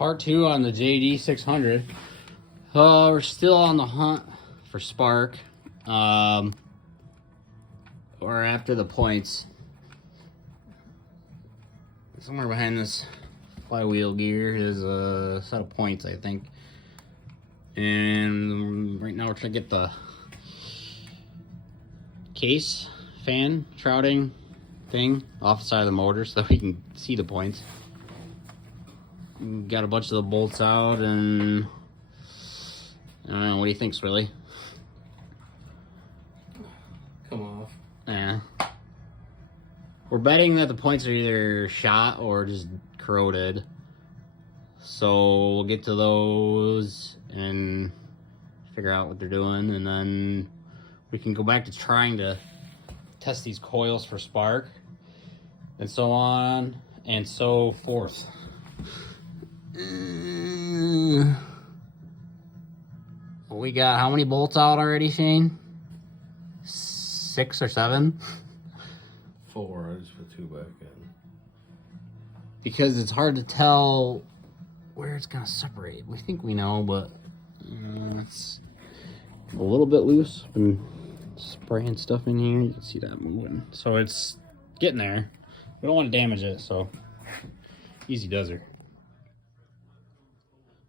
Part 2 on the JD 600. We're still on the hunt for spark. We're after the points. Somewhere behind this flywheel gear is a set of points, I think. And right now we're trying to get the case fan trouting thing off the side of the motor so that we can see the points. Got a bunch of the bolts out, and I don't know, what do you think, Swilly? Come off. Yeah. We're betting that the points are either shot or just corroded. So we'll get to those and figure out what they're doing, and then we can go back to trying to test these coils for spark, and so on and so forth. We got how many bolts out already, Shane? 6 or 7? 4. I just put 2 back in. Because it's hard to tell where it's gonna separate. We think we know, but it's a little bit loose. Been spraying stuff in here. You can see that moving. So it's getting there. We don't want to damage it, so easy does it.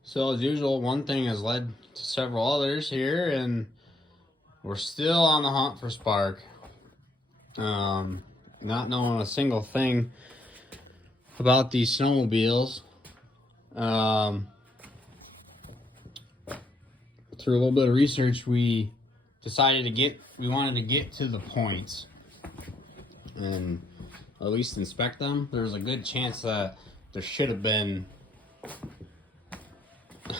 So as usual, one thing has led to several others here, and we're still on the hunt for spark. Not knowing a single thing about these snowmobiles. Through a little bit of research, we decided we wanted to get to the points and at least inspect them. There's a good chance that there should have been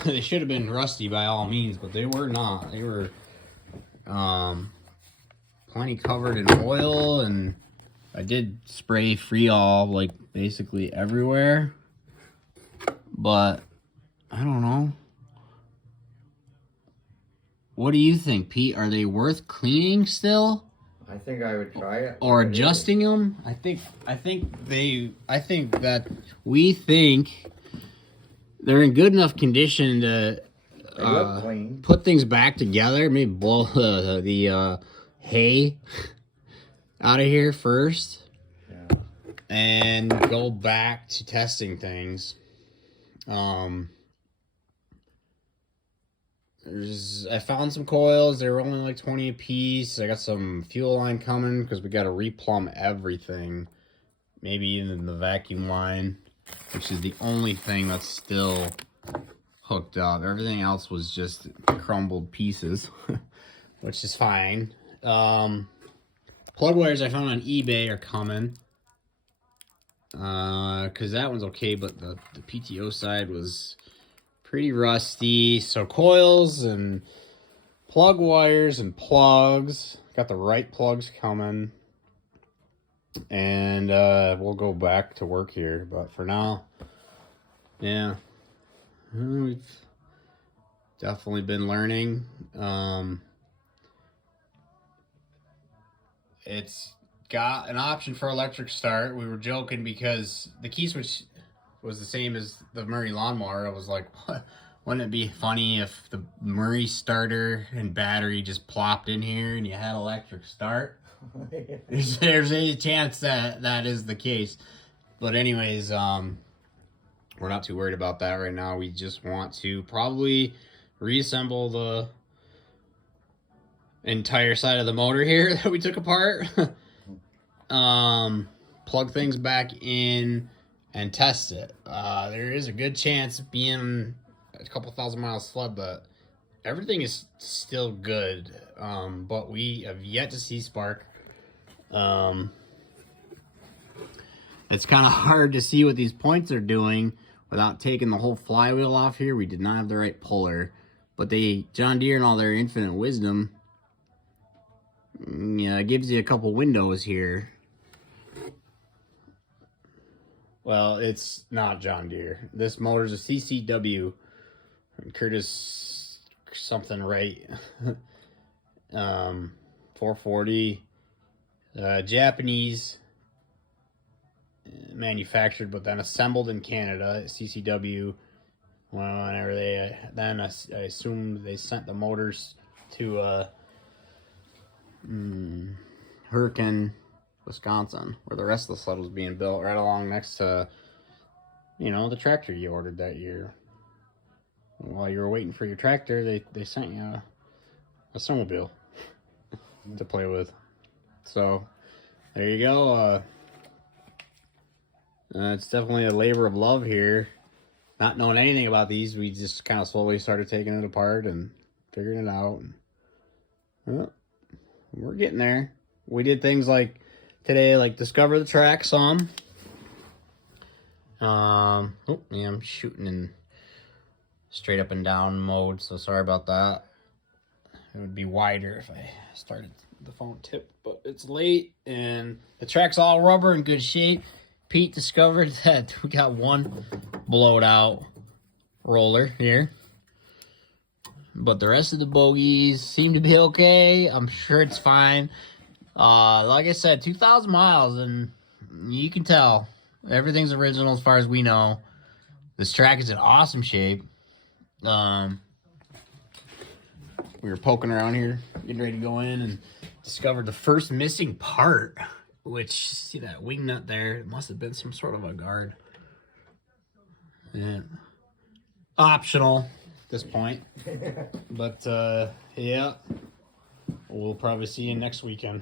they should have been rusty by all means, but they were not. They were plenty covered in oil, and I did spray Freol like basically everywhere, but I don't know. What do you think, Pete? Are they worth cleaning still? I think I would try it. Or adjusting them? I think we think they're in good enough condition to They look clean. Put things back together. Maybe blow the hay out of here first. Yeah. And go back to testing things. I found some coils. They were only like 20 a piece. I got some fuel line coming because we got to replumb everything. Maybe even the vacuum line, which is the only thing that's still hooked up. Everything else was just crumbled pieces, which is fine. Plug wires I found on eBay are coming. Because that one's okay, but the PTO side was pretty rusty. So coils and plug wires and plugs. Got the right plugs coming. And we'll go back to work here. But for now, yeah. We've definitely been learning. It's got an option for electric start. We were joking because the key switch was the same as the Murray lawnmower. I was like, what? Wouldn't it be funny if the Murray starter and battery just plopped in here and you had electric start? There's a chance that is the case. But anyways, we're not too worried about that right now. We just want to probably reassemble the entire side of the motor here that we took apart. Plug things back in and test it. There is a good chance, being a couple thousand miles sled, that everything is still good. But we have yet to see spark. It's kind of hard to see what these points are doing without taking the whole flywheel off here. We did not have the right puller, but John Deere and all their infinite wisdom, yeah, gives you a couple windows here. Well, it's not John Deere. This motor's a CCW. Curtis something right. 440. Japanese manufactured, but then assembled in Canada. CCW Well, whenever they then I assumed they sent the motors to Hurricane, Wisconsin, where the rest of the sled was being built, right along next to, the tractor you ordered that year. While you were waiting for your tractor, they sent you a snowmobile to play with. So there you go. It's definitely a labor of love here. Not knowing anything about these, we just kind of slowly started taking it apart and figuring it out. Well, we're getting there. We did things like today, like discover the track some. I'm shooting in straight up and down mode, so sorry about that. It would be wider if I started the phone tip, but it's late and the track's all rubber in good shape. Pete discovered that we got one blowed out roller here, but the rest of the bogies seem to be okay. I'm sure it's fine. Like I said, 2,000 miles, and you can tell everything's original as far as we know. This track is in awesome shape. We were poking around here, getting ready to go in, and discovered the first missing part. Which, see that wing nut there? It must have been some sort of a guard. Yeah. Optional at this point. But, yeah. We'll probably see you next weekend.